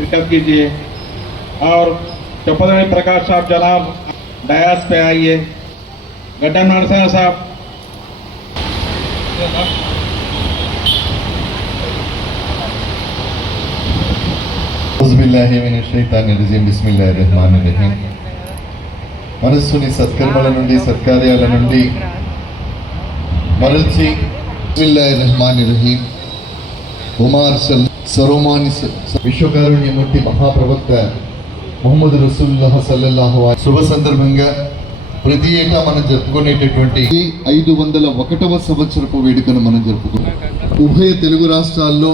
शिरकत कीजिए। और चौपदरी प्रकाश साहब जनाब डयास पे आइए। गड्ढा नारसा साहब, బిస్మిల్లాహిర్రహమానిర్రహీం. మనస్సుని సత్కర్మల నుండి సత్కార్యాల నుండి మరల్చి బిస్మిల్లాహిర్రహమానిర్రహీం. ఉమార్ సరోమాని విశ్వకారుణ్యమూర్తి మహాప్రవక్త ముహమ్మద్ రసూలుల్లాహ్ సల్లల్లాహు అలైహి శుభ సందర్భంగా ప్రతి ఏటా మనం జరుపుకునేటటువంటి 501వ సంవత్సరపు వేడుకను మనం జరుపుకున్నాం. ఉభయ తెలుగు రాష్ట్రాల్లో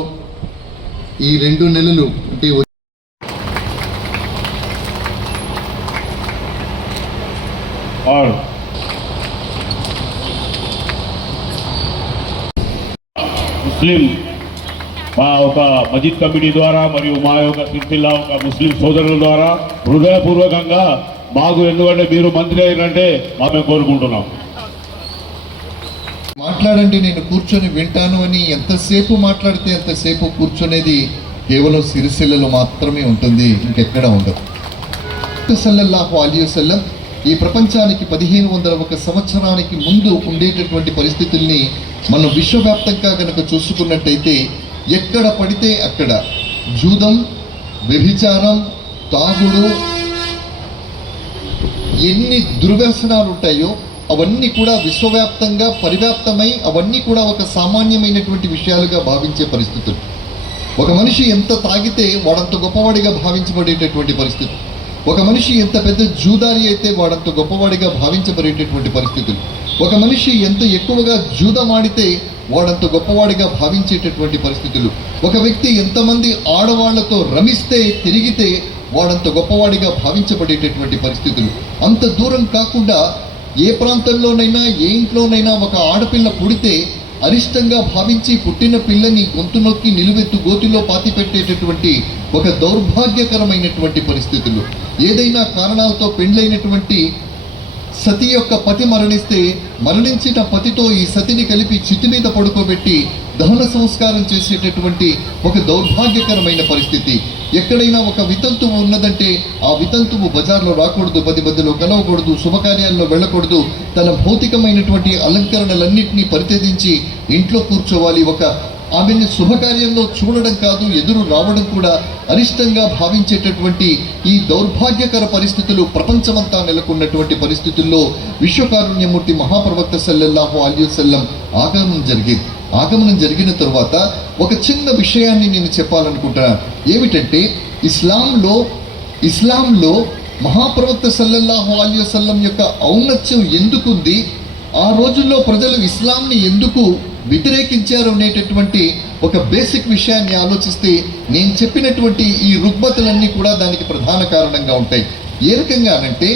ఈ 2 నెలలు అంటే और ముస్లిం మా ఒక మజిద్ కమిటీ ద్వారా మరియు మా యొక్క సిరిసిల్ల ఒక ముస్లిం సోదరుల ద్వారా హృదయపూర్వకంగా మాకు, ఎందుకంటే మీరు మంత్రి అయినంటే మేము కోరుకుంటున్నాం. మాట్లాడండి, నేను కూర్చొని వింటాను అని ఎంతసేపు మాట్లాడితే అంతసేపు కూర్చునేది కేవలం సిరిసిల్లలో మాత్రమే ఉంటుంది, ఇంకెక్కడ ఉండదు. సల్లల్లాహు అలైహి వసల్లం ఈ ప్రపంచానికి 1501 సంవత్సరానికి ముందు ఉండేటటువంటి పరిస్థితుల్ని మనం విశ్వవ్యాప్తంగా కనుక చూసుకున్నట్టయితే ఎక్కడ పడితే అక్కడ జూదం, వ్యభిచారం, తాగుడు, ఎన్ని దుర్వ్యసనాలు ఉంటాయో అవన్నీ కూడా విశ్వవ్యాప్తంగా పరివ్యాప్తమై అవన్నీ కూడా ఒక సామాన్యమైనటువంటి విషయాలుగా భావించే పరిస్థితులు. ఒక మనిషి ఎంత తాగితే వాడంత గొప్పవాడిగా భావించబడేటటువంటి పరిస్థితి. ఒక మనిషి ఎంత పెద్ద జూదారి అయితే వాడంత గొప్పవాడిగా భావించబడేటటువంటి పరిస్థితులు. ఒక మనిషి ఎంత ఎక్కువగా జూదమాడితే వాడంత గొప్పవాడిగా భావించేటటువంటి పరిస్థితులు. ఒక వ్యక్తి ఎంతమంది ఆడవాళ్లతో రమిస్తే తిరిగితే వాడంత గొప్పవాడిగా భావించబడేటటువంటి పరిస్థితులు. అంత దూరం కాకుండా ఏ ప్రాంతంలోనైనా ఏ ఇంట్లోనైనా ఒక ఆడపిల్ల పుడితే అరిష్టంగా భావించి పుట్టిన పిల్లని గొంతు నొక్కి నిలువెత్తు గోతిలో పాతిపెట్టేటటువంటి ఒక దౌర్భాగ్యకరమైనటువంటి పరిస్థితులు. ఏదైనా కారణాలతో పెండ్లైనటువంటి సతి యొక్క పతి మరణిస్తే మరణించిన పతితో ఈ సతిని కలిపి చితి మీద పడుకోబెట్టి దహన సంస్కారం చేసేటటువంటి ఒక దౌర్భాగ్యకరమైన పరిస్థితి. ఎక్కడైనా ఒక వితంతువు ఉన్నదంటే ఆ వితంతువు బజార్లో రాకూడదు, 10 మధ్యలో కలవకూడదు, శుభకార్యాల్లో వెళ్ళకూడదు, తన భౌతికమైనటువంటి అలంకరణలన్నింటినీ పరిత్యజించి ఇంట్లో కూర్చోవాలి. ఒక ఆమెను శుభకార్యంలో చూడడం కాదు, ఎదురు రావడం కూడా అరిష్టంగా భావించేటటువంటి ఈ దౌర్భాగ్యకర పరిస్థితులు ప్రపంచమంతా నెలకొన్నటువంటి పరిస్థితుల్లో విశ్వకారుణ్యమూర్తి మహాప్రవక్త సల్లల్లాహు అలైహి వసల్లం ఆగమనం జరిగిన తరువాత ఒక చిన్న విషయాన్ని నేను చెప్పాలనుకుంటున్నాను. ఏమిటంటే ఇస్లాంలో మహాప్రవక్త సల్లల్లాహు అలైహి వసల్లం యొక్క ఔన్నత్యం ఎందుకుంది, ఆ రోజుల్లో ప్రజలు ఇస్లాంని ఎందుకు వ్యతిరేకించారు అనేటటువంటి ఒక బేసిక్ విషయాన్ని ఆలోచిస్తే నేను చెప్పినటువంటి ఈ రుగ్మతలన్నీ కూడా దానికి ప్రధాన కారణంగా ఉంటాయి. ఏ రకంగా అంటే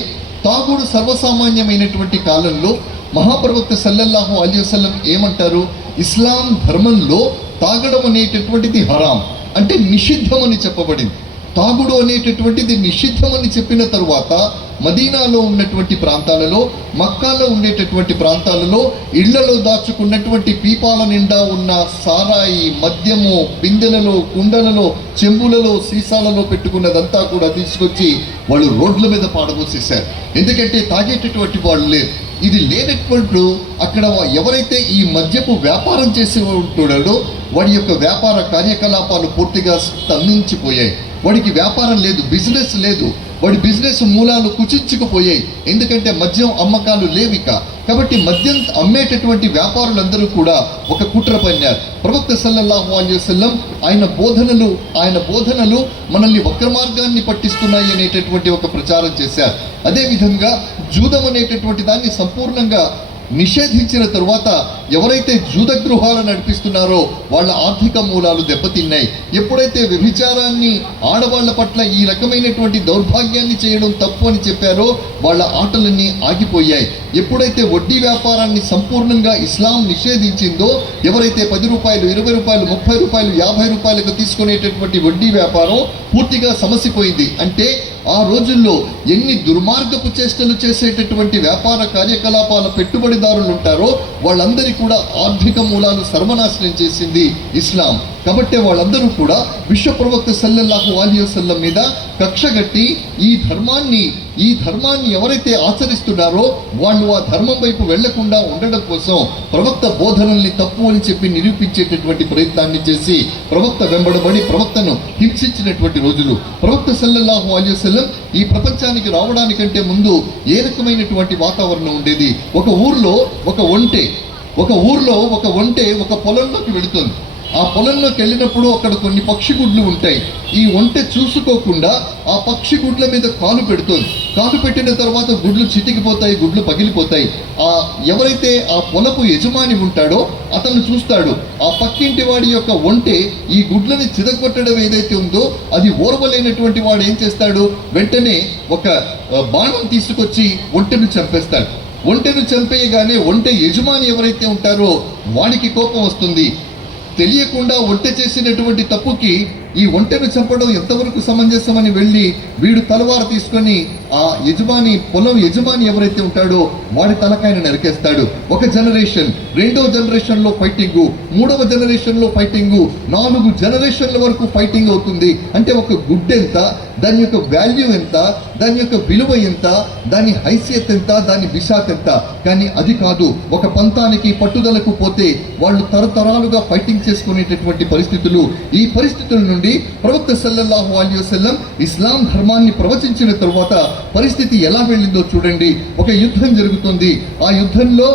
తాగుడు సర్వసామాన్యమైనటువంటి కాలంలో మహాప్రవక్త సల్లల్లాహు అలైహి వసల్లం ఏమంటారు, ఇస్లాం ధర్మంలో తాగడం అనేటటువంటిది హరాం అంటే నిషిద్ధం అని చెప్పబడింది. తాగుడు అనేటటువంటిది నిషిద్ధమని చెప్పిన తరువాత మదీనాలో ఉన్నటువంటి ప్రాంతాలలో, మక్కాలో ఉండేటటువంటి ప్రాంతాలలో ఇళ్లలో దాచుకున్నటువంటి పీపాల నిండా ఉన్న సారాయి, మద్యము, బిందెలలో, కుండలలో, చెంబులలో, సీసాలలో పెట్టుకున్నదంతా కూడా తీసుకొచ్చి వాళ్ళు రోడ్ల మీద పాడబోసేశారు. ఎందుకంటే తాగేటటువంటి వాళ్ళు లేరు. ఇది లేనప్పుడు అక్కడ ఎవరైతే ఈ మద్యపు వ్యాపారం చేసే ఉంటున్నాడో వాడి యొక్క వ్యాపార కార్యకలాపాలు పూర్తిగా స్తంభించిపోయాయి. వాడికి వ్యాపారం లేదు, బిజినెస్ లేదు, వాడి బిజినెస్ మూలాలు కుచించుకుపోయాయి. ఎందుకంటే మద్యం అమ్మకాలు లేవిక. కాబట్టి మద్యం అమ్మేటటువంటి వ్యాపారులందరూ కూడా ఒక కుట్ర పన్నారు. ప్రవక్త సల్లల్లాహు అలైహి వసల్లం ఆయన బోధనలు మనల్ని వక్ర మార్గాన్ని పట్టిస్తున్నాయి అనేటటువంటి ఒక ప్రచారం చేశారు. అదేవిధంగా జూదం అనేటటువంటి దాన్ని సంపూర్ణంగా నిషేధించిన తరువాత ఎవరైతే జూద గృహాలు నడిపిస్తున్నారో వాళ్ళ ఆర్థిక మూలాలు దెబ్బతిన్నాయి. ఎప్పుడైతే వ్యభిచారాన్ని, ఆడవాళ్ల పట్ల ఈ రకమైనటువంటి దౌర్భాగ్యాన్ని చేయడం తప్పు అని చెప్పారో వాళ్ళ ఆటలన్నీ ఆగిపోయాయి. ఎప్పుడైతే వడ్డీ వ్యాపారాన్ని సంపూర్ణంగా ఇస్లాం నిషేధించిందో, ఎవరైతే 10 రూపాయలు, 20 రూపాయలు, 30 రూపాయలు, 50 రూపాయలకు తీసుకునేటటువంటి వడ్డీ వ్యాపారం పూర్తిగా సమసిపోయింది. అంటే ఆ రోజుల్లో ఎన్ని దుర్మార్గపు చేష్టలు చేసేటటువంటి వ్యాపార కార్యకలాపాల పెట్టుబడిదారులు ఉంటారో వాళ్ళందరికీ కూడా ఆర్థిక మూలాలు సర్వనాశనం చేసింది ఇస్లాం. కాబట్టి వాళ్ళందరూ కూడా విశ్వ ప్రవక్త సల్లల్లాహు అలైహి వసల్లం మీద కక్షగట్టి ఈ ధర్మాన్ని ఎవరైతే ఆచరిస్తున్నారో వాళ్ళు ఆ ధర్మం వైపు వెళ్లకుండా ఉండడం కోసం ప్రవక్త బోధనల్ని తప్పు అని చెప్పి నిరూపించేటటువంటి ప్రయత్నాన్ని చేసి ప్రవక్త వెంబడబడి ప్రవక్తను హింసించినటువంటి రోజులు. ప్రవక్త సల్లల్లాహు అలైహి వసల్లం ఈ ప్రపంచానికి రావడానికంటే ముందు ఏ రకమైనటువంటి వాతావరణం ఉండేది? ఒక ఊర్లో ఒక ఒంటె ఒక పొలంలోకి వెళుతుంది. ఆ పొలంలోకి వెళ్ళినప్పుడు అక్కడ కొన్ని పక్షి గుడ్లు ఉంటాయి. ఈ ఒంటె చూసుకోకుండా ఆ పక్షి గుడ్ల మీద కాలు పెడుతుంది. కాలు పెట్టిన తర్వాత గుడ్లు చితికిపోతాయి, గుడ్లు పగిలిపోతాయి. ఎవరైతే ఆ పొలపు యజమాని ఉంటాడో అతను చూస్తాడు, ఆ పక్కింటి వాడి యొక్క ఒంటె ఈ గుడ్లని చితగొట్టడం ఏదైతే ఉందో అది ఓర్వలేనటువంటి వాడు ఏం చేస్తాడు, వెంటనే ఒక బాణం తీసుకొచ్చి ఒంటెను చంపేస్తాడు. ఒంటెను చంపేయగానే ఒంటె యజమాని ఎవరైతే ఉంటారో వాడికి కోపం వస్తుంది. తెలియకుండా ఒంటె చేసినటువంటి తప్పుకి ఈ ఒంటెను చంపడం ఎంతవరకు సమంజసమని వెళ్ళి వీడు తలవారు తీసుకొని ఆ పొలం యజమాని ఎవరైతే ఉంటాడో వాడి తలకాయను నరికేస్తాడు. ఒక జనరేషన్, రెండో జనరేషన్ లో ఫైటింగ్, మూడవ జనరేషన్ లో ఫైటింగ్, 4 జనరేషన్ల వరకు ఫైటింగ్ అవుతుంది. అంటే ఒక గుడ్ ఎంత, దాని యొక్క వాల్యూ ఎంత, దాని యొక్క విలువ ఎంత, దాని హైసియత్ ఎంత, దాని విశాఖ ఎంత. కానీ అది కాదు, ఒక పంతానికి పట్టుదలకు పోతే వాళ్ళు తరతరాలుగా ఫైటింగ్ చేసుకునేటటువంటి పరిస్థితులు. ఈ పరిస్థితుల నుండి ప్రవక్త సల్లల్లాహు అలైహి వసల్లం ఇస్లాం ధర్మాన్ని ప్రవచించిన తరువాత పరిస్థితి ఎలా వెళ్ళిందో చూడండి. ఒక యుద్ధం జరుగుతుంది. ఆ యుద్ధంలో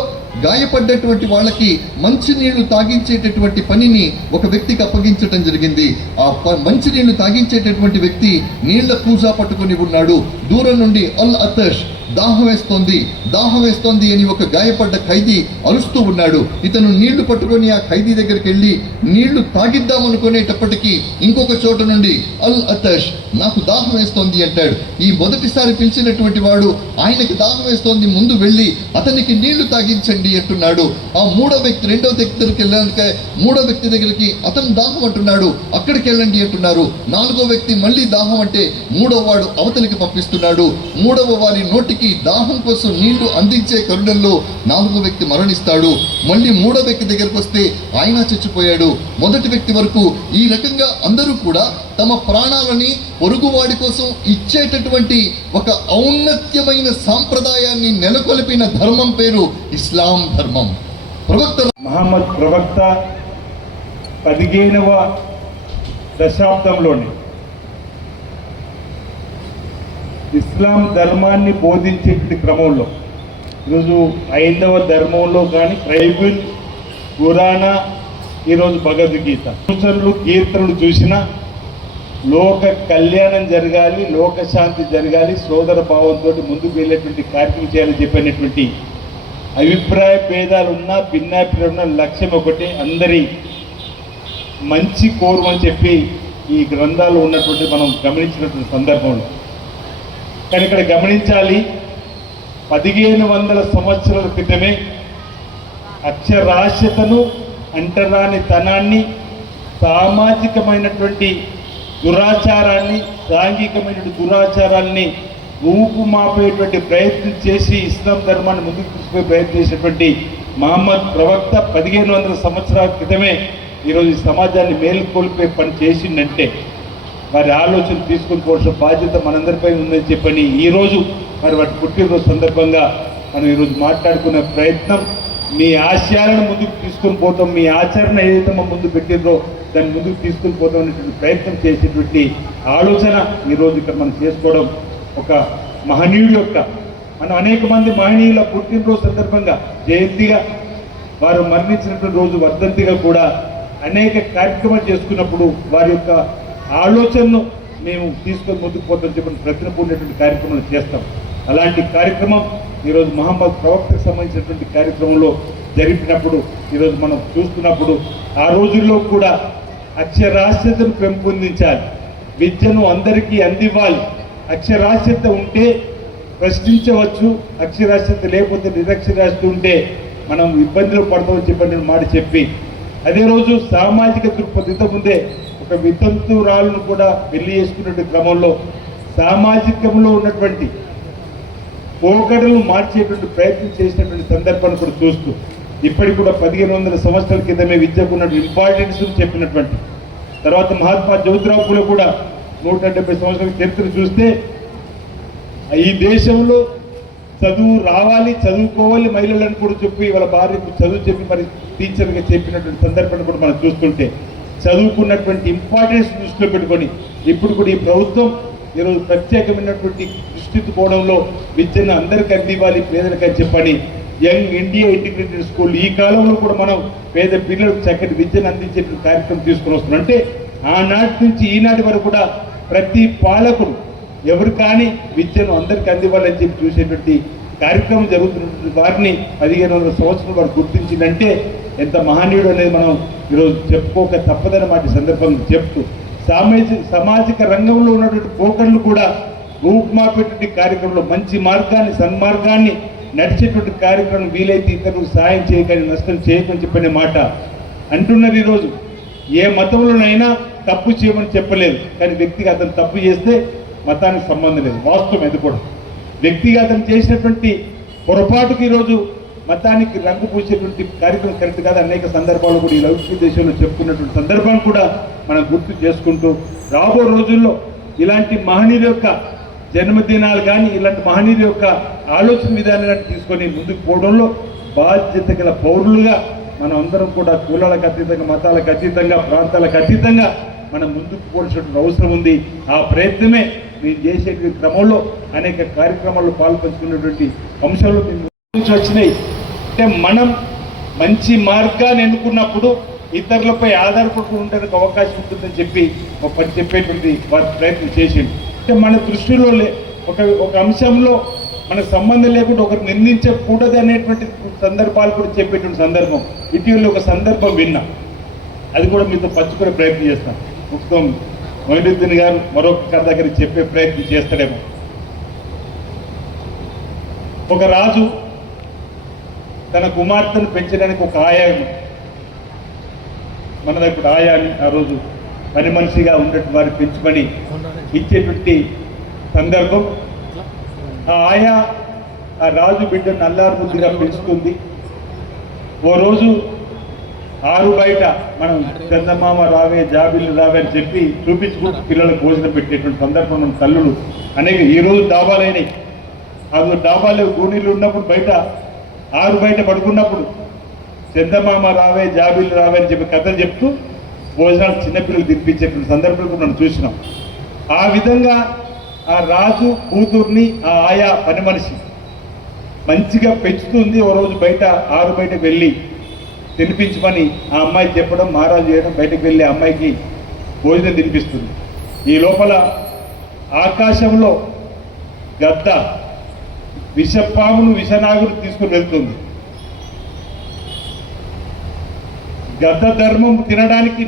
గాయపడ్డటువంటి వాళ్ళకి మంచినీళ్లు తాగించేటటువంటి పనిని ఒక వ్యక్తికి అప్పగించటం జరిగింది. ఆ మంచినీళ్లు తాగించేటటువంటి వ్యక్తి నీళ్ల కూజా పట్టుకుని ఉన్నాడు. దూరం నుండి అల్ అతష్, దాహం వేస్తోంది అని ఒక గాయపడ్డ ఖైదీ అరుస్తూ ఉన్నాడు. ఇతను నీళ్లు పట్టుకొని ఆ ఖైదీ దగ్గరికి వెళ్ళి నీళ్లు తాగిద్దామనుకునేటప్పటికీ ఇంకొక చోట నుండి అల్ అతష్, నాకు దాహం వేస్తోంది అంటాడు. ఈ మొదటిసారి పిలిచినటువంటి వాడు ఆయనకి దాహం వేస్తోంది, ముందు వెళ్ళి అతనికి నీళ్లు తాగించండి అంటున్నాడు. ఆ రెండో వ్యక్తి దగ్గరికి అతను దాహం అంటున్నాడు, అక్కడికి వెళ్ళండి అంటున్నారు. 4వ వ్యక్తి మళ్ళీ దాహం అంటే 3వ వాడు అవతలికి పంపిస్తున్నాడు. 3వ వారి నోటికి దాహం కోసం నీళ్లు అందించే కరుణంలో 4వ వ్యక్తి మరణిస్తాడు. మళ్ళీ 3వ వ్యక్తి దగ్గరకు వస్తే ఆయన చచ్చిపోయాడు. మొదటి వ్యక్తి వరకు ఈ రకంగా అందరూ కూడా తమ ప్రాణాలని పొరుగువాడి కోసం ఇచ్చేటటువంటి ఒక ఔన్నత్యమైన సాంప్రదాయాన్ని నెలకొల్పిన ధర్మం పేరు ఇస్లాం ధర్మం. మహమ్మద్ ప్రవక్త 15వ దశాబ్దంలోనే ఇస్లాం ధర్మాన్ని బోధించేటువంటి క్రమంలో ఈరోజు 5వ ధర్మంలో కానీ బైబిల్, ఖురాన్, ఈరోజు భగవద్గీత, సూచనలు, కీర్తనలు చూసినా లోక కళ్యాణం జరగాలి, లోక శాంతి జరగాలి, సోదర భావంతో ముందుకు వెళ్ళేటువంటి కార్యక్రమం చేయాలని చెప్పినటువంటి అభిప్రాయ భేదాలు ఉన్నా, భిన్నాభిప్రాయాలు ఉన్న లక్ష్యం ఒకటి, అందరి మంచి కోరమని చెప్పి ఈ గ్రంథాలు ఉన్నటువంటి మనం గమనించినటువంటి సందర్భంలో. కానీ ఇక్కడ గమనించాలి, 1500 సంవత్సరాల క్రితమే అక్షరాస్యతను, అంటరాని తనాన్ని, సామాజికమైనటువంటి దురాచారాన్ని, సాంఘికమైన దురాచారాల్ని రూపుమాపేటువంటి ప్రయత్నం చేసి ఇస్లాం ధర్మాన్ని ముందుకు తీసుకునే ప్రయత్నం చేసినటువంటి మహమ్మద్ ప్రవక్త 1500 సంవత్సరాల క్రితమే ఈరోజు ఈ సమాజాన్ని మేలుకొల్పే పని చేసిందంటే వారి ఆలోచన తీసుకుని పోవాల్సిన బాధ్యత మనందరిపై ఉందని చెప్పని ఈరోజు వాటి పుట్టినరోజు సందర్భంగా మనం ఈరోజు మాట్లాడుకునే ప్రయత్నం, మీ ఆశయాలను ముందుకు తీసుకొని పోతాం, మీ ఆచరణ ఏదైతే మనం ముందు పెట్టిందో దాన్ని ముందుకు తీసుకొని పోతాం అనేటువంటి ప్రయత్నం చేసేటువంటి ఆలోచన ఈరోజు ఇక్కడ మనం చేసుకోవడం ఒక మహనీయుడి యొక్క, మనం అనేక మంది మహనీయుల పుట్టినరోజు సందర్భంగా జయంతిగా, వారు మరణించినటువంటి రోజు వర్ధంతిగా కూడా అనేక కార్యక్రమాలు చేసుకున్నప్పుడు వారి యొక్క ఆలోచనను మేము తీసుకొని ముందుకు పోతాం చెప్పిన ప్రతినపూడినటువంటి కార్యక్రమాలు చేస్తాం. అలాంటి కార్యక్రమం ఈరోజు మహమ్మద్ ప్రవక్తకు సంబంధించినటువంటి కార్యక్రమంలో జరిపినప్పుడు ఈరోజు మనం చూస్తున్నప్పుడు ఆ రోజుల్లో కూడా అక్షరాస్యతను పెంపొందించాలి, విద్యను అందరికీ అందివ్వాలి. అక్షరాస్యత ఉంటే ప్రశ్నించవచ్చు, అక్షరాస్యత లేకపోతే నిరక్షరాస్యత ఉంటే మనం ఇబ్బందులు పడతామని చెప్పిన మాట చెప్పి, అదే రోజు సామాజిక దృక్పథంతో ముందే ఒక వితంతురాలను కూడా పెళ్లి చేసుకునే క్రమంలో సామాజికంలో ఉన్నటువంటి పోకడలను మార్చేటువంటి ప్రయత్నం చేసినటువంటి సందర్భాన్ని కూడా చూస్తూ ఇప్పటికి కూడా 1500 సంవత్సరాల క్రితమే విద్యకు ఉన్నటువంటి ఇంపార్టెన్స్ చెప్పినటువంటి తర్వాత మహాత్మా జ్యోతిరావు పూలే కూడా 170 సంవత్సరాల చరిత్ర చూస్తే ఈ దేశంలో చదువు రావాలి, చదువుకోవాలి మహిళలను కూడా చెప్పి వాళ్ళ భార్యకు చదువు చెప్పి మరి టీచర్గా చెప్పినటువంటి సందర్భాన్ని కూడా మనం చూస్తుంటే చదువుకున్నటువంటి ఇంపార్టెన్స్ దృష్టిలో పెట్టుకొని ఇప్పుడు కూడా ఈ ప్రభుత్వం ఈరోజు ప్రత్యేకమైనటువంటి దృష్టి కోణంలో విద్యను అందరికీ అందివ్వాలి, పేదలకు అని చెప్పని యంగ్ ఇండియా ఇంటిగ్రేటెడ్ స్కూల్ ఈ కాలంలో కూడా మనం పేద పిల్లలకు చక్కటి విద్యను అందించే కార్యక్రమం తీసుకుని వస్తున్నాం. అంటే ఆనాటి నుంచి ఈనాటి వరకు కూడా ప్రతి పాలకుడు ఎవరు కానీ విద్యను అందరికీ అందివ్వాలని చెప్పి చూసేటువంటి కార్యక్రమం జరుగుతున్నటువంటి వారిని 1500 సంవత్సరాల వారు గుర్తించిందంటే ఎంత మహనీయుడు అనేది మనం ఈరోజు చెప్పుకోక తప్పదన్నమాట సందర్భంగా చెప్తూ సామాజిక రంగంలో ఉన్నటువంటి పోకర్లు కూడా రూపుమాపేటువంటి కార్యక్రమంలో మంచి మార్గాన్ని సన్మార్గాన్ని నడిచేటువంటి కార్యక్రమం వీలైతే ఇతరులకు సాయం చేయకని నష్టం చేయకని చెప్పనే మాట అంటున్నారు. ఈరోజు ఏ మతంలోనైనా తప్పు చేయమని చెప్పలేదు, కానీ వ్యక్తిగా అతను తప్పు చేస్తే మతానికి సంబంధం లేదు. వాస్తవం అది కూడా వ్యక్తిగా అతను చేసినటువంటి పొరపాటుకు ఈరోజు మతానికి రంగు పూసేటువంటి కార్యక్రమం కరెక్ట్ కాదు. అనేక సందర్భాలు కూడా ఈ లౌకిక దేశంలో చెప్పుకున్నటువంటి సందర్భం కూడా మనం గుర్తు చేసుకుంటూ రాబో రోజుల్లో ఇలాంటి మహనీయుల యొక్క జన్మదినాలు కానీ ఇలాంటి మహనీయుల యొక్క ఆలోచన విధానాన్ని తీసుకొని ముందుకు పోవడంలో బాధ్యత గల పౌరులుగా మనం అందరం కూడా కులాలకు అతీతంగా, మతాలకు అతీతంగా, ప్రాంతాలకు అతీతంగా మనం ముందుకు పోవాల్సినటువంటి అవసరం ఉంది. ఆ ప్రయత్నమే మీరు చేసేటువంటి క్రమంలో అనేక కార్యక్రమాల్లో పాల్పంచుకున్నటువంటి అంశాలు నుంచి వచ్చినాయి. అంటే మనం మంచి మార్గాన్ని ఎన్నుకున్నప్పుడు ఇతరులపై ఆధారపడుతూ ఉండడానికి అవకాశం ఉంటుందని చెప్పి చెప్పేటువంటి వారి ప్రయత్నం చేసింది. అంటే మన దృష్టిలో ఒక అంశంలో మనకు సంబంధం లేకుండా ఒకరు నిందించకూడదు అనేటువంటి సందర్భాలు కూడా చెప్పేటువంటి సందర్భం ఇటీవల ఒక సందర్భం విన్నా, అది కూడా మీతో పంచుకునే ప్రయత్నం చేస్తాం. మొత్తం మొయినుద్దీన్ గారు మరొక కథ దగ్గర చెప్పే ప్రయత్నం చేస్తాడేమో. ఒక రాజు తన కుమార్తెను పెంచడానికి ఒక ఆయాను, మన ఇప్పుడు ఆయాని ఆ రోజు పని మనిషిగా ఉండేటువంటి వారు పెంచుకొని ఇచ్చేటువంటి సందర్భం. ఆ ఆయా ఆ రాజు బిడ్డను అల్లారు ముద్దుగా పెంచుతుంది. ఓ రోజు ఆరు బయట మనం చందమామ రావే, జాబిల్లు రావే అని చెప్పి చూపించుకుంటూ పిల్లలకు భోజనం పెట్టేటువంటి సందర్భం మన తల్లులు అనేక ఈ రోజు డాబాలైనాయి. అందులో డాబాలు గూనీళ్ళు ఉన్నప్పుడు బయట ఆరు బయట పడుకున్నప్పుడు చందమామ రావే, జాబిల్లు రావే అని చెప్పి కథలు చెప్తూ భోజనాలు చిన్నపిల్లలు తినిపించేటువంటి సందర్భాలు కూడా మనం చూసినాం. ఆ విధంగా ఆ రాజు కూతుర్ని ఆ ఆయా పని మనిషి మంచిగా పెంచుతుంది. ఓ రోజు బయట ఆరు బయటకు వెళ్ళి తినిపించమని ఆ అమ్మాయి చెప్పడం, మహారాజు చేయడం, బయటకు వెళ్ళి ఆ అమ్మాయికి భోజనం తినిపిస్తుంది. ఈ లోపల ఆకాశంలో గద్ద విషపామును విషనాగును తీసుకుని వెళ్తుంది. గద్ద ధర్మం తినడానికి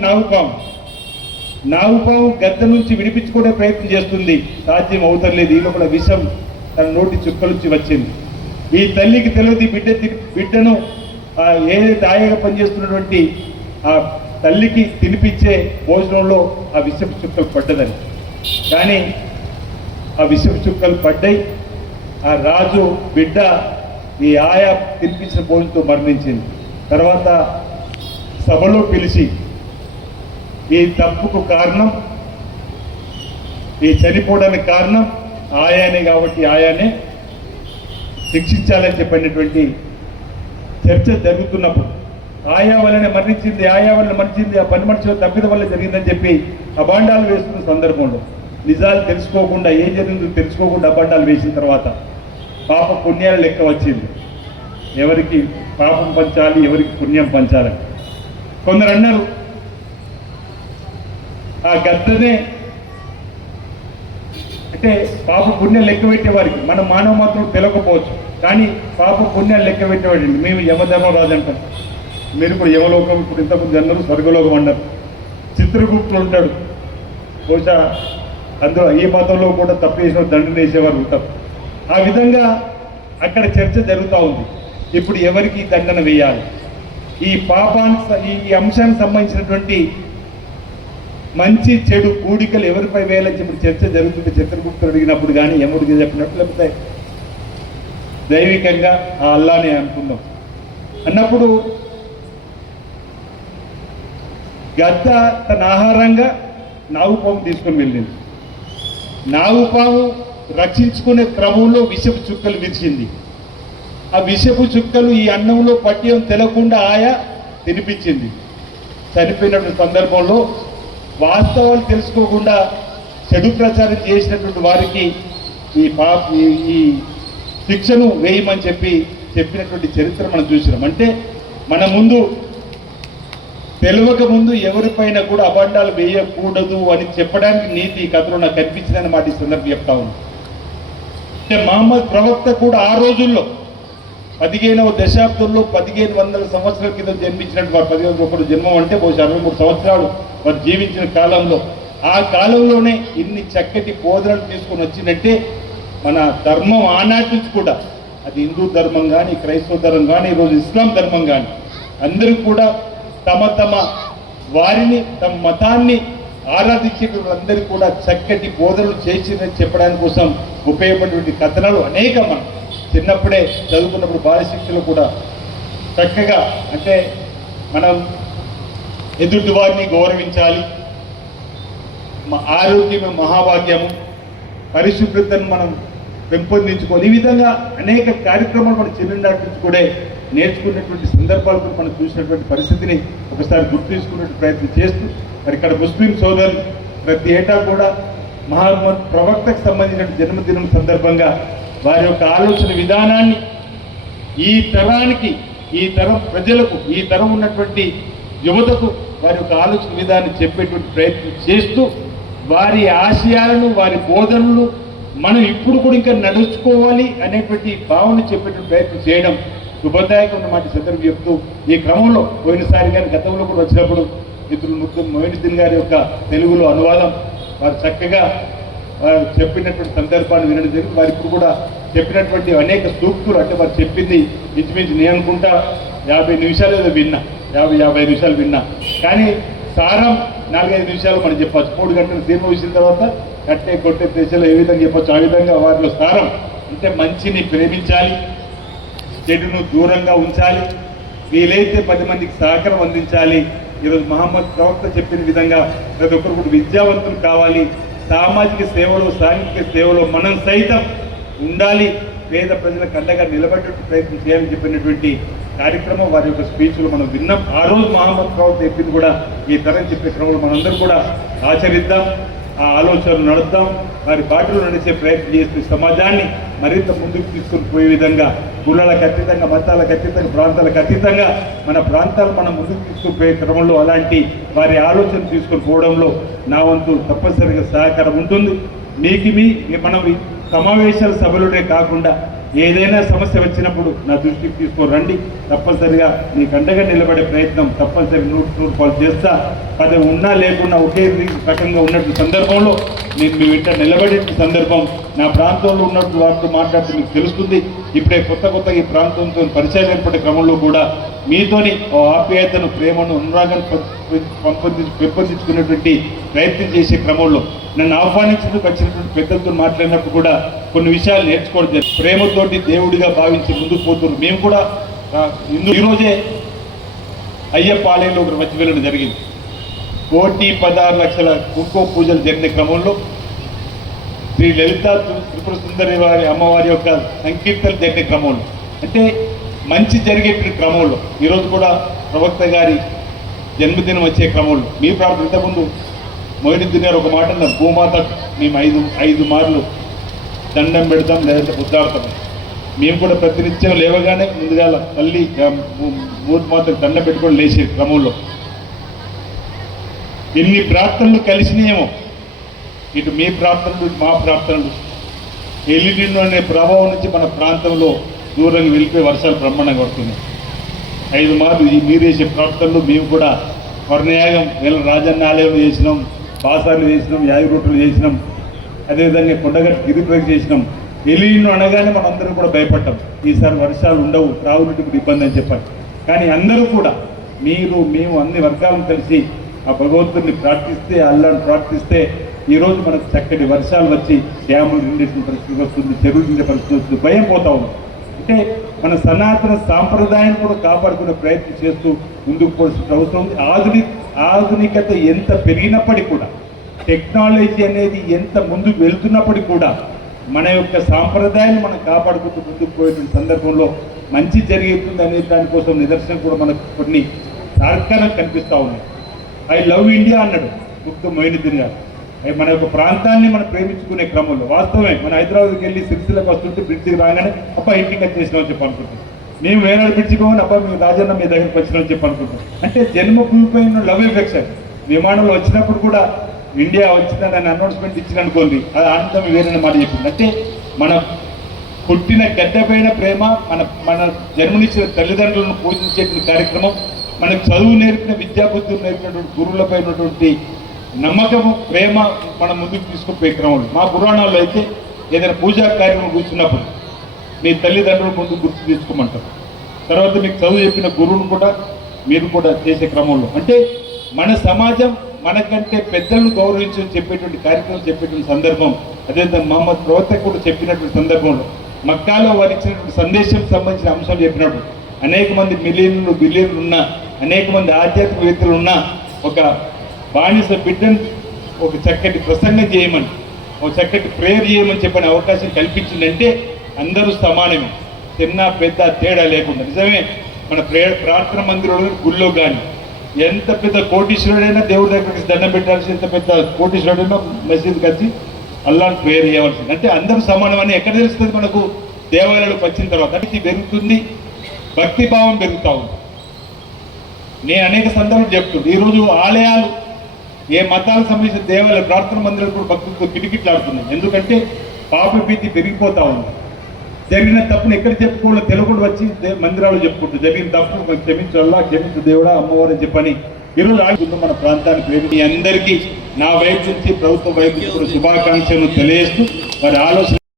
నాగుపాము గద్ద నుంచి విడిపించుకునే ప్రయత్నం చేస్తుంది, సాధ్యం అవుతలేదు. ఈ లోపల విషం తన నోటి చుక్కల నుంచి వచ్చింది. ఈ తల్లికి తెలియదు బిడ్డను ఏదైతే ఆయగా పనిచేస్తున్నటువంటి ఆ తల్లికి తినిపించే భోజనంలో ఆ విషపు చుక్కలు పడ్డదని. కానీ ఆ విషపు చుక్కలు పడ్డాయి. ఆ రాజు బిడ్డ ఈ ఆయా తినిపించిన భోజనంతో మరణించింది. తర్వాత సభలో పిలిచి ఈ తప్పుకు కారణం, ఈ చనిపోవడానికి కారణం ఆయానే కాబట్టి ఆయానే శిక్షించాలని చెప్పినటువంటి చర్చ జరుగుతున్నప్పుడు ఆయా వల్లనే మరణించింది, ఆ పని మనిషి తప్పిద వల్ల జరిగిందని చెప్పి అబాండాలు వేస్తున్న సందర్భంలో నిజాలు తెలుసుకోకుండా, ఏం జరిగిందో తెలుసుకోకుండా అబాండాలు వేసిన తర్వాత పాప పుణ్యాల లెక్క వచ్చింది. ఎవరికి పాపం పంచాలి, ఎవరికి పుణ్యం పంచాలని. కొందరు అన్నారు ఆ గద్దనే అంటే పాప పుణ్యం లెక్క పెట్టేవారికి, మన మానవ మాత్రం తెలియకపోవచ్చు, కానీ పాప పుణ్యాలు లెక్క పెట్టేవాడి. మేము యమధర్మరాజు అంటాం, మీరు ఇప్పుడు యమలోకం, ఇప్పుడు ఇంతకుముందు అన్నారు స్వర్గలోకం అన్నారు. చిత్రగుప్తుడు ఉంటాడు, బహుశా అందులో ఈ మతంలో కూడా తప్పు చేసిన దండన వేసేవారు ఉంటారు. ఆ విధంగా అక్కడ చర్చ జరుగుతూ ఉంది. ఇప్పుడు ఎవరికి దండన వేయాలి, ఈ ఈ అంశానికి సంబంధించినటువంటి మంచి చెడు కూడికలు ఎవరిపై వేయాలని చెప్పి చర్చ జరుగుతుంది. చిత్రగుప్తుడు అడిగినప్పుడు కానీ యముడికి చెప్పినప్పుడు, లేకపోతే దైవికంగా ఆ అల్లానే అనుకుందాం అన్నప్పుడు గద్ద తన ఆహారంగా నాగుపాము తీసుకొని వెళ్ళింది. నాగుపాము రక్షించుకునే క్రమంలో విషపు చుక్కలు విరిచింది. ఆ విషపు చుక్కలు ఈ అన్నంలో పట్టియం తెలకుండా ఆయా తినిపించింది. చనిపోయినటువంటి సందర్భంలో వాస్తవాలు తెలుసుకోకుండా చెడు ప్రచారం చేసినటువంటి వారికి ఈ శిక్షను వేయమని చెప్పినటువంటి చరిత్ర మనం చూసినాం. అంటే మన ముందు తెలియక ముందు ఎవరిపైన కూడా అబండాలు వేయకూడదు అని చెప్పడానికి నీతి ఈ కథలో నాకు కనిపించిందని మాట ఈ సందర్భం చెప్తా ఉంది. అంటే మహమ్మద్ ప్రవక్త కూడా ఆ రోజుల్లో 15వ దశాబ్దంలో 1500 సంవత్సరాల కింద జన్మించినట్టు వారు 1500 జన్మం అంటే బహుశా 63 సంవత్సరాలు వారు జీవించిన కాలంలో, ఆ కాలంలోనే ఇన్ని చక్కటి బోధనలు తీసుకొని వచ్చిందంటే మన ధర్మం ఆనాటి నుంచి కూడా, అది హిందూ ధర్మం కానీ క్రైస్తవ ధర్మం కానీ ఈరోజు ఇస్లాం ధర్మం కానీ అందరూ కూడా తమ వారిని తమ మతాన్ని ఆరాధించే వాళ్ళందరికీ కూడా చక్కటి బోధనలు చేసిందని చెప్పడానికి కోసం ఉపయోగపడేటువంటి కథనాలు అనేక మనం చిన్నప్పుడే చదువుకున్నప్పుడు బాలశిక్షలో కూడా చక్కగా, అంటే మనం ఎదుటి వారిని గౌరవించాలి, ఆరోగ్యమే మహాభాగ్యము, పరిశుభ్రతను మనం పెంపొందించుకోవాలి, ఈ విధంగా అనేక కార్యక్రమాలు మనం చిన్ననాటి నుంచి కూడా నేర్చుకున్నటువంటి సందర్భాలు కూడా మనం చూసినటువంటి పరిస్థితిని ఒకసారి గుర్తు తీసుకున్నటువంటి ప్రయత్నం చేస్తూ, మరి ఇక్కడ ముస్లిం సోదరులు ప్రతి ఏటా కూడా మహమ్మద్ ప్రవక్తకు సంబంధించిన జన్మదినం సందర్భంగా వారి యొక్క ఆలోచన విధానాన్ని ఈ తరానికి, ఈ తరం ప్రజలకు, ఈ తరం ఉన్నటువంటి యువతకు వారి యొక్క ఆలోచన విధానాన్ని చెప్పేటువంటి ప్రయత్నం చేస్తూ వారి ఆశయాలను, వారి బోధనలు మనం ఇప్పుడు కూడా ఇంకా నడుచుకోవాలి అనేటువంటి భావన చెప్పేటువంటి ప్రయత్నం చేయడం శుభదాయకం అన్నమాట సందర్భం చెప్తూ, ఈ క్రమంలో పోయినసారి కానీ గతంలో కూడా వచ్చినప్పుడు మిత్రులు మొయినుద్దీన్ గారి యొక్క తెలుగులో అనువాదం వారు చక్కగా వారు చెప్పినటువంటి సందర్భాన్ని వినడం జరిగింది. వారు ఇప్పుడు కూడా చెప్పినటువంటి అనేక సూక్తులు, అంటే వారు చెప్పింది ఇంచుమించు నేను అనుకుంటా 50 నిమిషాలు ఏదో విన్నా, 50 నిమిషాలు విన్నా, కానీ సారం 4-5 నిమిషాలు మనం చెప్పచ్చు. 3 గంటలు సినిమా చూసిన తర్వాత కట్టే కొట్టే దేశంలో ఏ విధంగా చెప్పచ్చు, ఆ విధంగా వారిలో సారం అంటే మంచిని ప్రేమించాలి, చెడును దూరంగా ఉంచాలి, వీలైతే 10 మందికి సహకారం అందించాలి. ఈరోజు మహమ్మద్ ప్రవక్త చెప్పిన విధంగా ప్రతి ఒక్కరు కూడా విద్యావంతులు కావాలి, సామాజిక సేవలో, సాంఘిక సేవలో మనం సైతం ఉండాలి, పేద ప్రజలకు అండగా నిలబడే ప్రయత్నం చేయాలని చెప్పినటువంటి కార్యక్రమం వారి యొక్క స్పీచ్లో మనం విన్నాం. ఆ రోజు మహమ్మద్ ప్రవక్త చెప్పింది కూడా ఈ తరం చెప్పే క్రమంలో మనందరూ కూడా ఆచరిద్దాం, ఆ ఆలోచనలు నడుద్దాం, వారి బాటలో నడిచే ప్రయత్నం చేస్తూ సమాజాన్ని మరింత ముందుకు తీసుకుని పోయే విధంగా కులాలకు అతీతంగా, మతాలకు అతీతంగా, ప్రాంతాలకు అతీతంగా మన ప్రాంతాలు మనం ముందుకు తీసుకుపోయే క్రమంలో అలాంటి వారి ఆలోచన తీసుకొని పోవడంలో నా వంతు తప్పనిసరిగా సహకారం ఉంటుంది. మనం సమావేశాల సభలోనే కాకుండా ఏదైనా సమస్య వచ్చినప్పుడు నా దృష్టికి తీసుకొని రండి, తప్పనిసరిగా మీకు అండగా నిలబడే ప్రయత్నం తప్పనిసరిగా 100% చేస్తా. అది ఉన్నా లేకున్నా ఒకే రకంగా ఉన్నట్టు సందర్భంలో నేను మీ వెంట నిలబడే సందర్భం నా ప్రాంతంలో ఉన్నట్టు వారితో మాట్లాడుతూ మీకు తెలుస్తుంది. ఇప్పుడే కొత్తగా ఈ ప్రాంతంతో పరిచయం ఏర్పడే క్రమంలో కూడా మీతోని ఆప్యాయతను, ప్రేమను, అనురాగాన్ని పెంపొందించుకునేటువంటి ప్రయత్నం చేసే క్రమంలో నన్ను ఆహ్వానించేందుకు వచ్చినటువంటి పెద్దలతో మాట్లాడినప్పుడు కూడా కొన్ని విషయాలు నేర్చుకోవడం జరిగింది. ప్రేమతోటి దేవుడిగా భావించి ముందుకు పోతున్నారు. మేము కూడా ఈరోజే అయ్యప్ప ఆలయంలో ఒకరు వచ్చి వెళ్ళడం జరిగింది. 1,16,00,000 కుంకుమ పూజలు జరిగిన క్రమంలో శ్రీ లలితా త్రిపుర సుందరి వారి అమ్మవారి యొక్క సంకీర్తనలు జరిగిన క్రమంలో, అంటే మంచి జరిగేటువంటి క్రమంలో ఈరోజు కూడా ప్రవక్త గారి జన్మదినం వచ్చే క్రమంలో మీ ప్రార్థన ఇంతకుముందు మొయినుద్దీన్ గారు ఒక మాట అన్నారు, భూమాత మేము 5 మార్లు దండం పెడతాం లేదంటే బుద్ధాడతాం. మేము కూడా ప్రతినిత్యం లేవగానే ముందుగా తల్లి భూమాతకు దండం పెట్టుకొని లేచే క్రమంలో ఎన్ని ప్రార్థనలు కలిసినాయేమో, ఇటు మీ ప్రార్థనలు ఇటు మా ప్రార్థనలు, ఎల్లినిన్ను అనే ప్రభావం నుంచి మన ప్రాంతంలో దూరంగా వెళ్ళిపోయి వర్షాలు బ్రహ్మాండంగా పడుతున్నాయి. 5 మార్లు మీరు చేసే ప్రార్థనలు మేము కూడా వర్ణయాగం వీళ్ళ రాజన్న ఆలయంలో చేసినాం, పాసాలు చేసినాం, యాగరొట్టెలు చేసినాం, అదేవిధంగా కొండగట్టు గిరిప్రగతి చేసినాం. ఎల్లినిన్ను అనగానే మనం అందరం కూడా భయపడ్డాం, ఈసారి వర్షాలు ఉండవు, త్రాగునీటికి ఇబ్బంది అని చెప్పారు. కానీ అందరూ కూడా మీరు, మేము అన్ని వర్గాలను కలిసి ఆ భగవంతుడిని ప్రార్థిస్తే, అల్లాని ప్రార్థిస్తే ఈరోజు మనకు చక్కటి వర్షాలు వచ్చి డ్యాములు నిండే పరిస్థితి వస్తుంది, చెరువులు నిండే పరిస్థితి వస్తుంది, భయం పోతా ఉంది. అంటే మన సనాతన సాంప్రదాయాన్ని కూడా కాపాడుకునే ప్రయత్నం చేస్తూ ముందుకు పోవాల్సిన అవసరం ఉంది. ఆధునికత ఎంత పెరిగినప్పటికీ కూడా, టెక్నాలజీ అనేది ఎంత ముందుకు వెళ్తున్నప్పటికీ కూడా మన యొక్క సాంప్రదాయాన్ని మనం కాపాడుకుంటూ ముందుకు పోయేటువంటి సందర్భంలో మంచి జరుగుతుంది అనే దానికోసం నిదర్శనం కూడా మనకు కొన్ని సార్కారం కనిపిస్తూ ఉన్నాయి. ఐ లవ్ ఇండియా అన్నాడు ముక్త మొయినుద్దీన్ గారు. మన యొక్క ప్రాంతాన్ని మనం ప్రేమించుకునే క్రమంలో వాస్తవమే మన హైదరాబాద్కి వెళ్ళి సిరిసిల్లకు వస్తుంటే బ్రిడ్జికి రాగానే అబ్బా ఇంటికి వచ్చేసినామని చెప్పి అనుకుంటాం. మేము వేరే బ్రిడ్జికి పోని అబ్బా మీ రాజన్న మీ దగ్గరికి వచ్చినామని చెప్పి అనుకుంటాం. అంటే జన్మభూమిపైన లవ్ ఎఫెక్షన్. విమానంలో వచ్చినప్పుడు కూడా ఇండియా వచ్చిందని అనౌన్స్మెంట్ ఇచ్చిన అనుకోండి, అది ఆనందం వేరే మాట చెప్పింది. అంటే మన పుట్టిన గడ్డపైన ప్రేమ, మన జన్మనిచ్చిన తల్లిదండ్రులను పూజించేటువంటి కార్యక్రమం, మనకు చదువు నేర్పిన విద్యాబుద్ధులు నేర్పినటువంటి గురువులపై ఉన్నటువంటి నమ్మకము, ప్రేమ మనం ముందుకు తీసుకుపోయే క్రమంలో మా పురాణాల్లో అయితే ఏదైనా పూజా కార్యక్రమం కూర్చున్నప్పుడు మీ తల్లిదండ్రులు ముందు గుర్తు తీసుకోమంటారు. తర్వాత మీకు చదువు చెప్పిన గురువును కూడా మీరు కూడా చేసే క్రమంలో, అంటే మన సమాజం మనకంటే పెద్దలను గౌరవించి చెప్పేటువంటి కార్యక్రమం చెప్పేటువంటి సందర్భం, అదేవిధంగా మహమ్మద్ ప్రవక్త కూడా చెప్పినటువంటి సందర్భంలో మక్కాలో వారు ఇచ్చినటువంటి సందేశం సంబంధించిన అంశాలు చెప్పినప్పుడు అనేక మంది బిలియన్లు ఉన్న అనేక మంది ఆధ్యాత్మికవేత్తలు ఉన్న ఒక బానిస బిడ్డను ఒక చక్కటి ప్రసంగం చేయమని, ఒక చక్కటి ప్రేయర్ చేయమని చెప్పిన అవకాశం కల్పించిందంటే అందరూ సమానమే, చిన్న పెద్ద తేడా లేకుండా. నిజమే, మన ప్రార్థన మందిరంలో గుళ్ళో కానీ ఎంత పెద్ద కోటీశ్వరుడైనా దేవుడి దగ్గరికి దండం పెట్టాల్సి, ఎంత పెద్ద కోటీశ్వరుడైనా మసీదుకి వచ్చి అల్లాహ్ని ప్రేయర్ చేయవలసింది. అంటే అందరూ సమానమని ఎక్కడ తెలుస్తుంది మనకు? దేవాలయాలకు వచ్చిన తర్వాత అది పెరుగుతుంది, భక్తి భావం పెరుగుతూ ఉంది. నేను అనేక సందర్భాలు చెప్తుంది, ఈరోజు ఆలయాలు ఏ మతాలకు సంబంధించిన దేవాలయ ప్రార్థన మందిరాలు కూడా భక్తులతో కిటికిట్లాడుతున్నాయి. ఎందుకంటే పాపభీతి పెరిగిపోతూ ఉంది. జరిగిన తప్పును ఎక్కడ చెప్పుకోవాలో తెలియకుండా వచ్చి మందిరాలు చెప్పుకుంటారు. జరిగిన తప్పు క్షమించాలా, క్షమించు దేవుడా, అమ్మవారు అని చెప్పని ఈరోజు ఆగుతుంది మన ప్రాంతాన్ని ప్రేమి. మీ అందరికీ నా వైపు నుంచి ప్రభుత్వం వైపు నుంచి కూడా శుభాకాంక్షలు తెలియజేస్తూ వారి ఆలోచన